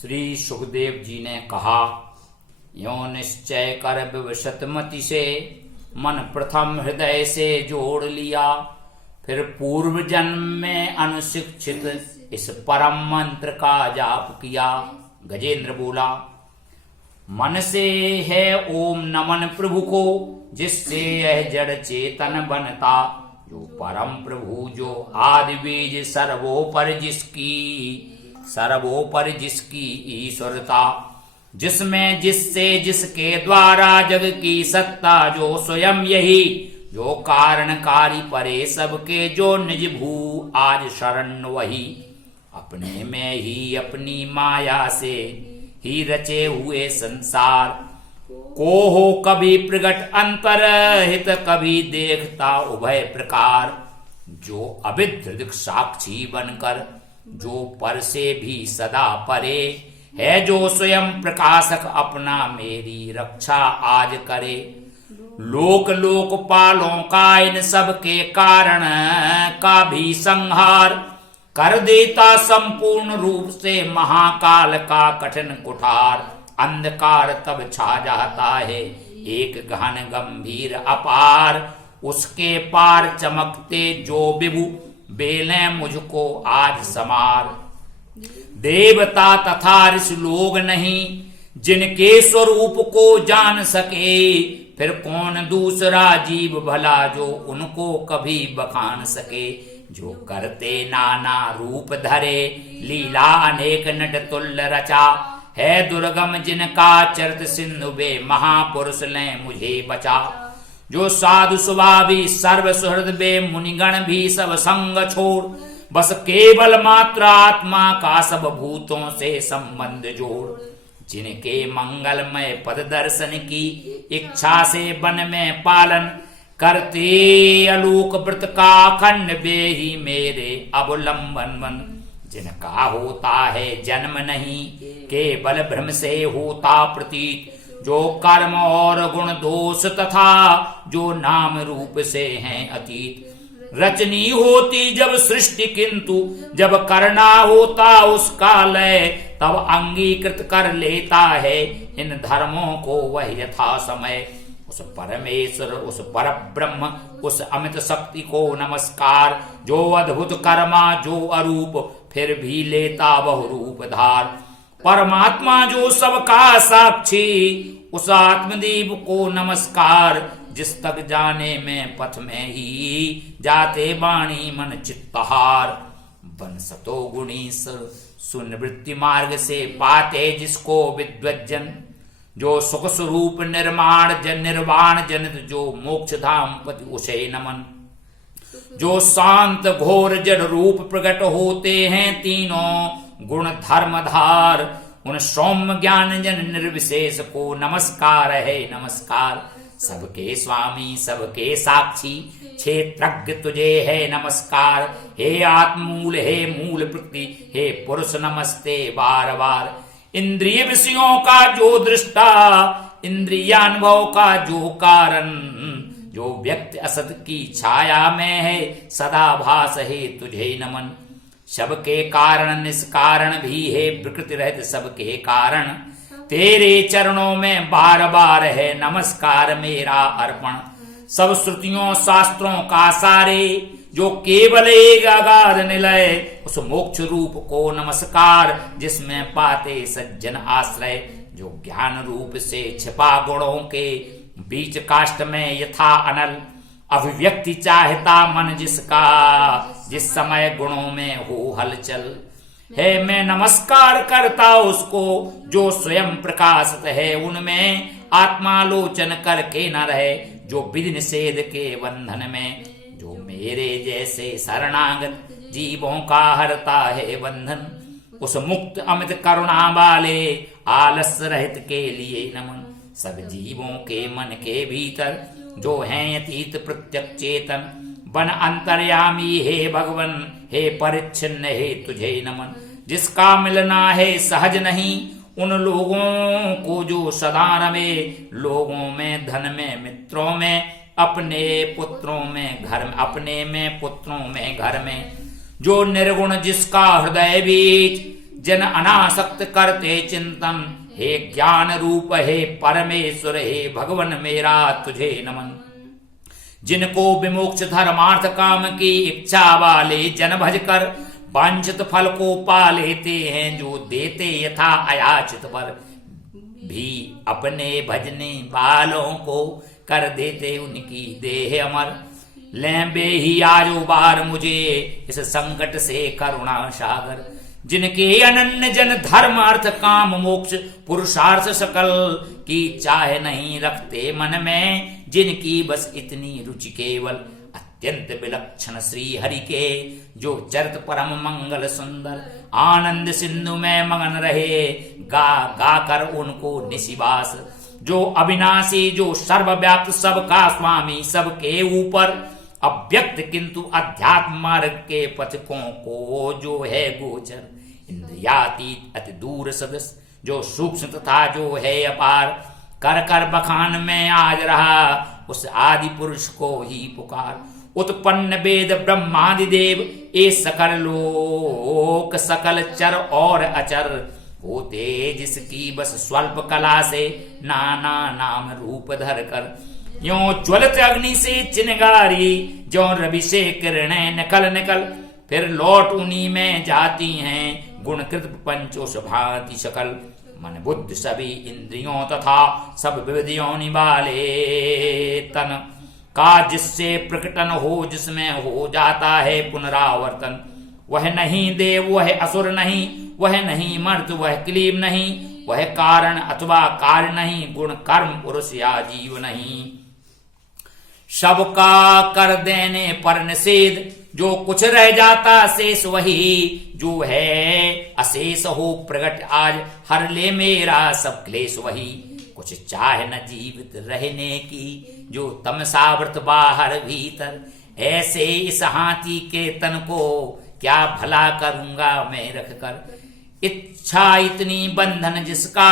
श्री सुखदेव जी ने कहा, यो निश्चय कर विवशत मति से मन प्रथम हृदय से जोड़ लिया, फिर पूर्व जन्म में अनुशिक्षित इस परम मंत्र का जाप किया। गजेंद्र बोला, मन से है ओम नमन प्रभु को, जिससे यह जड़ चेतन बनता। जो परम प्रभु जो आदि बीज सर्वोपर जिसकी ईश्वरता, जिसमें जिससे जिसके द्वारा जग की सत्ता, जो स्वयं यही जो कारणकारी परे सबके, जो निज भू आज शरण वही। अपने में ही अपनी माया से ही रचे हुए संसार को हो कभी प्रगट अंतर हित, कभी देखता उभय प्रकार। जो अविद्ध साक्षी बनकर जो पर से भी सदा परे है, जो स्वयं प्रकाशक अपना मेरी रक्षा आज करे। लोक लोकपालों का इन सब के कारण का भी संहार कर देता संपूर्ण रूप से महाकाल का कठिन कुठार। अंधकार तब छा जाता है एक गहन गंभीर अपार, उसके पार चमकते जो विभु बेलें मुझको आज समार। देवता तथा ऋषि लोग नहीं जिनके स्वरूप को जान सके, फिर कौन दूसरा जीव भला जो उनको कभी बखान सके। जो करते नाना रूप धरे लीला अनेक नट तुल्य रचा, है दुर्गम जिनका चरित सिंधु बे महापुरुष ले मुझे बचा। जो साधु स्वभावी सर्व सुहृद बे मुनिगण भी सब संग छोड़, बस केवल मात्र आत्मा का सब भूतों से संबंध जोड़। जिनके मंगलमय पद दर्शन की इच्छा से वन में पालन करते, अलोक व्रत का अखंड बे ही मेरे अवलंबन मन। जिनका होता है जन्म नहीं केवल भ्रम से होता प्रतीत, जो कर्म और गुण दोष तथा जो नाम रूप से हैं अतीत। रचनी होती जब सृष्टि किंतु जब करना होता उसका लय, तब अंगीकृत कर लेता है इन धर्मों को वह यथा समय। उस परमेश्वर उस पर ब्रह्म उस अमित शक्ति को नमस्कार, जो अद्भुत कर्मा जो अरूप फिर भी लेता बहु रूप धार। परमात्मा जो सबका साक्षी उस आत्मदीप को नमस्कार, जिस तक जाने में पथ में ही जाते वाणी मन चित्तहार। बन सतो गुणी सुनिवृत्ति मार्ग से पाते जिसको विद्वज्जन, जो सुख स्वरूप निर्वाण जनित जो मोक्ष धाम पति उसे नमन। जो शांत घोर जड़ रूप प्रकट होते हैं तीनों गुण धर्मधार, उन सौम्य ज्ञान जन निर्विशेष को नमस्कार है नमस्कार। सबके स्वामी सबके साक्षी क्षेत्रज्ञ तुझे है नमस्कार। हे आत्मूल हे मूल प्रकृति हे पुरुष नमस्ते बार बार। इंद्रिय विषयों का जो दृष्टा इंद्रियानुभव का जो कारण, जो व्यक्ति असत की छाया में है सदा भास है तुझे नमन। सबके कारण निष्कारण भी है प्रकृति रहित सबके कारण, तेरे चरणों में बार बार है नमस्कार मेरा अर्पण। सब श्रुतियों शास्त्रों का सारे जो केवल एक अगाध निलय, उस मोक्ष रूप को नमस्कार जिसमें पाते सज्जन आश्रय। जो ज्ञान रूप से छिपा गुणों के बीच काष्ठ में यथा अनल, अभिव्यक्ति चाहता मन जिसका जिस समय गुणों में हो हलचल है। मैं नमस्कार करता उसको जो स्वयं प्रकाशित है उनमें, आत्मालोचन करके न रहे जो विधि निषेध के बंधन में। जो मेरे जैसे शरणागत जीवों का हरता है बंधन, उस मुक्त अमित करुणा वाले आलस्य रहित के लिए नमन। सब जीवों के मन के भीतर जो हैं अतीत प्रत्यक्ष चेतन, बन अंतर्यामी हे भगवन हे परिच्छिन्न हे तुझे नमन। जिसका मिलना है सहज नहीं उन लोगों को जो सदा रमे, लोगों में धन में मित्रों में अपने पुत्रों में घर में, अपने में पुत्रों में घर में। जो निर्गुण जिसका हृदय बीच जन अनासक्त करते चिंतन, हे ज्ञान रूप हे परमेश्वर, हे भगवन मेरा तुझे नमन। जिनको विमोक्ष धर्मार्थ काम की इच्छा वाले जन भज कर, वांछित फल को पा लेते हैं जो देते यथा अयाचित पर, भी अपने भजने वालों को कर देते उनकी देह अमर। लेंबे ही आजो बार मुझे इस संकट से करुणा सागर, जिनके अनन्य जन धर्म अर्थ काम मोक्ष पुरुषार्थ सकल की चाह नहीं रखते मन में, जिनकी बस इतनी रुचि केवल अत्यंत विलक्षण श्री हरि के, जो चरित परम मंगल सुंदर आनंद सिंधु में मगन रहे, गा गा कर उनको निशिवास। जो अविनाशी, जो सर्वव्याप्त, सबका स्वामी, सबके ऊपर अव्यक्त किंतु अध्यात्म मार्ग के पथिकों को जो है गोचर, इंद्रियातीत अति दूर सदस्य, जो सूक्ष्म तथा जो है अपार, कर कर बखान में आज रहा उस आदि पुरुष को ही पुकार। उत्पन्न वेद ब्रह्मादि देव, ये सकल लोक सकल चर और अचर, होते जिसकी बस स्वल्प कला से नाना नाम रूप धर कर। यों ज्वलित अग्नि से चिनगारी, जो रवि से किरणें निकल निकल, फिर लौट उन्हीं में जाती हैं गुणकृत पंचोष भांति सकल। मन बुद्ध सभी इंद्रियों तथा सब विविध योनि वाले तन का, जिससे प्रकटन हो जिसमें हो जाता है पुनरावर्तन। वह नहीं देव, वह असुर नहीं, वह नहीं मर्द, वह क्लीब नहीं, वह कारण अथवा कार्य नहीं, गुण कर्म पुरुष या जीव नहीं। सबका कर देने पर निषेध, जो कुछ रह जाता शेष वही, जो है अशेष हो प्रगट आज हर ले मेरा सब क्लेश वही। कुछ चाहे न जीवित रहने की, जो तमसावृत बाहर भीतर, ऐसे इस हाथी के तन को क्या भला करूंगा मैं रख कर। इच्छा इतनी बंधन जिसका,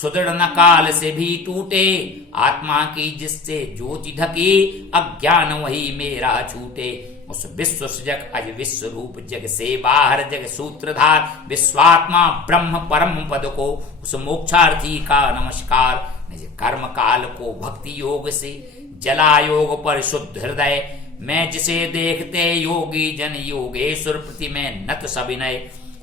सुदृढ़ न काल से भी टूटे, आत्मा की जिससे ज्योति ढकी, अज्ञान वही मेरा छूटे। उस विश्व सृजक अज विश्व रूप जग से बाहर जग सूत्रधार, विश्वात्मा ब्रह्म परम पद को, उस मोक्षार्थी का नमस्कार। निज कर्म काल को भक्ति योग से, जला योग पर शुद्ध हृदय मैं जिसे देखते योगी जन योगेश्वर प्रति में नत सविनय।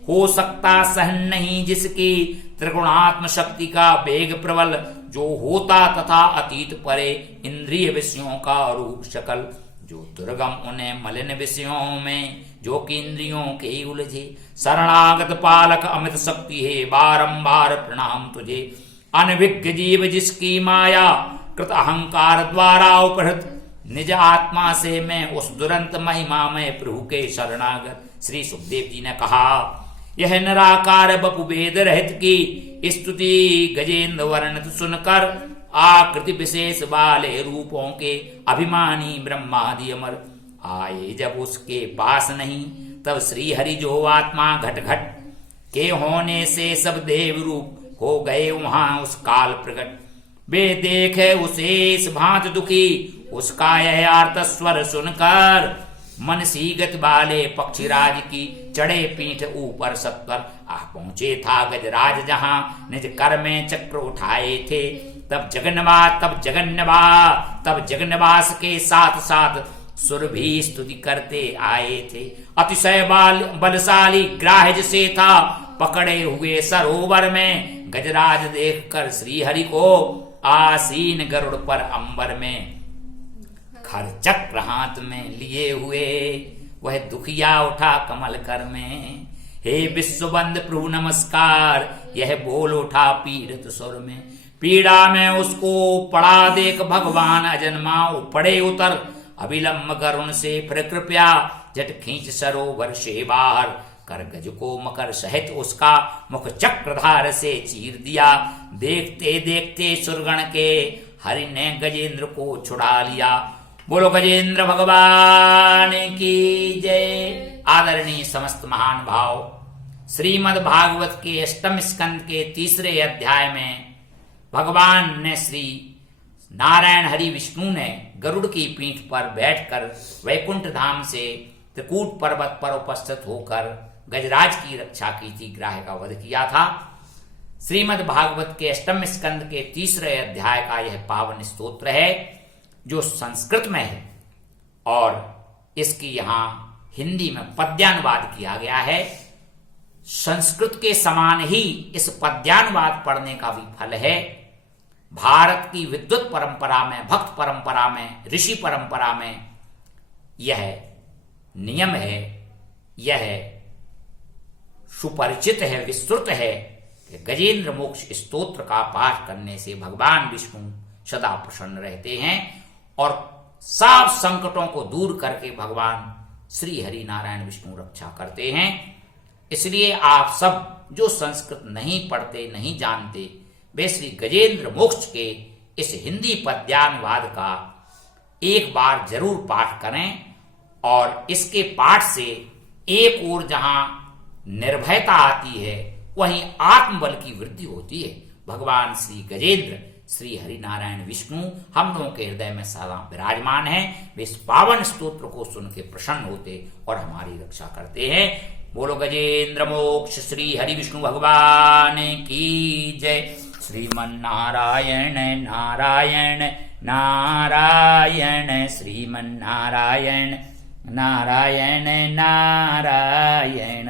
हो सकता सहन नहीं जिसकी त्रिगुणात्म शक्ति का वेग प्रबल, जो होता तथा अतीत परे इंद्रिय विषयों का रूप शकल। जो दुर्गम उन्हें मलिन विषयों में, जो कि इंद्रियों के उलझे, शरणागत पालक अमित शक्ति है बारंबार प्रणाम तुझे। अनभिज्ञ जीव जिसकी माया कृत अहंकार द्वारा उपहृत, निज आत्मा से मैं उस दुरंत महिमा में प्रभु के शरणागत। श्री सुखदेव जी ने कहा, यह निराकार बपु वेद रहित की स्तुति गजेंद्र वर्णित सुनकर, आकृति विशेष वाले रूपों के अभिमानी ब्रह्मादि अमर आए जब उसके पास नहीं, तब श्री हरि जो आत्मा घट घट के होने से सब देव रूप हो गए वहां उस काल प्रकट। वे देखे उसे इस भांत दुखी, उसका यह आर्त स्वर सुनकर, मन सीगत वाले पक्षीराज की चढ़े पीठ ऊपर सत्तर। पहुंचे था गजराज जहां निज कर में चक्र उठाए थे, तब जगन्नवास के साथ साथ सुर भी स्तुति करते आए थे। अतिशय बलशाली ग्राह्य से था, पकड़े हुए सरोवर में गजराज देखकर श्री हरि को, आसीन गरुड़ पर अंबर में खर चक्र हाथ में लिए हुए, वह दुखिया उठा कमल कर में। हे विश्वबंद प्रभु नमस्कार, यह बोल उठा पीड़ित सुर में। पीड़ा में उसको पड़ा देख भगवान अजन्मा पड़े उतर, अविलंब करुण से फिर कृपया झट खींच सरोवर से बाहर कर, गज को मकर सहित उसका मुख चक्रधार से चीर दिया। देखते देखते सुरगण के हरि ने गजेंद्र को छुड़ा लिया। बोलो गजेंद्र भगवान की जय। आदरणीय समस्त महान भाव, श्रीमद् भागवत के अष्टम स्कंद के तीसरे अध्याय में भगवान ने श्री नारायण हरि विष्णु ने गरुड़ की पीठ पर बैठकर वैकुंठ धाम से त्रिकूट पर्वत पर उपस्थित होकर गजराज की रक्षा की थी, ग्राह का वध किया था। श्रीमद् भागवत के अष्टम स्कंद के 3रे अध्याय का यह पावन स्तोत्र है, जो संस्कृत में है और इसकी यहां हिंदी में पद्यानुवाद किया गया है। संस्कृत के समान ही इस पद्यानुवाद पढ़ने का भी फल है। भारत की विद्वत परंपरा में, भक्त परंपरा में, ऋषि परंपरा में यह नियम है, यह सुपरिचित है, विस्तृत है कि गजेंद्र मोक्ष स्तोत्र का पाठ करने से भगवान विष्णु सदा प्रसन्न रहते हैं और सब संकटों को दूर करके भगवान श्री हरि नारायण विष्णु रक्षा करते हैं। इसलिए आप सब जो संस्कृत नहीं पढ़ते, नहीं जानते, वे श्री गजेंद्र मोक्ष के इस हिंदी पद्यानुवाद का एक बार जरूर पाठ करें और इसके पाठ से एक ओर जहां निर्भयता आती है, वहीं आत्मबल की वृद्धि होती है। भगवान श्री गजेंद्र श्री हरि नारायण विष्णु हम लोगों के हृदय में सदा विराजमान है। वे इस पावन स्तोत्र को सुन के प्रसन्न होते और हमारी रक्षा करते हैं। बोलो गजेंद्र मोक्ष श्री हरि विष्णु भगवान की जय। श्रीमन्नारायण नारायण नारायण, श्रीमन्नारायण नारायण नारायण।